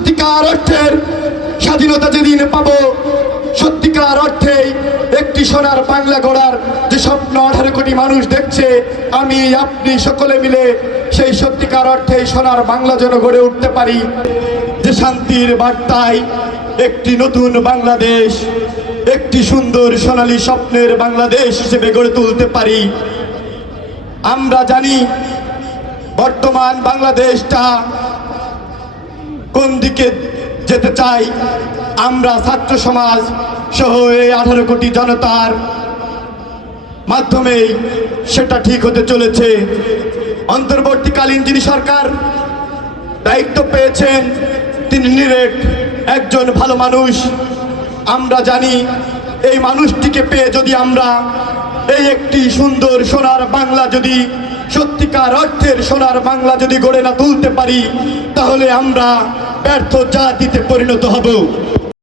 সত্যিকার অর্থের স্বাধীনতা যেদিন পাবো, সত্যিকার অর্থেই একটি সোনার বাংলা গড়ার যে স্বপ্ন 18 কোটি মানুষ দেখছে, আমি আপনি সকলে মিলে সেই সত্যিকার অর্থে সোনার বাংলা যেন গড়ে উঠতে পারি, যে শান্তির বার্তায় একটি নতুন বাংলাদেশ, একটি সুন্দর সোনালী স্বপ্নের বাংলাদেশ হিসেবে গড়ে তুলতে পারি। আমরা জানি বর্তমান বাংলাদেশটা কোন দিকে যেতে চাই। আমরা ছাত্র সমাজ সহ এই 18 কোটি জনতার মাধ্যমেই সেটা ঠিক হতে চলেছে। অন্তর্বর্তীকালীন যিনি সরকার দায়িত্ব পেয়েছেন, তিনি নিরেট একজন ভালো মানুষ। আমরা জানি এই মানুষটিকে পেয়ে যদি আমরা এই একটি সুন্দর সোনার বাংলা, যদি সত্যিকার অর্থের সোনার বাংলা যদি গড়ে না তুলতে পারি, তাহলে আমরা ব্যর্থ জাতিতে পরিণত হব।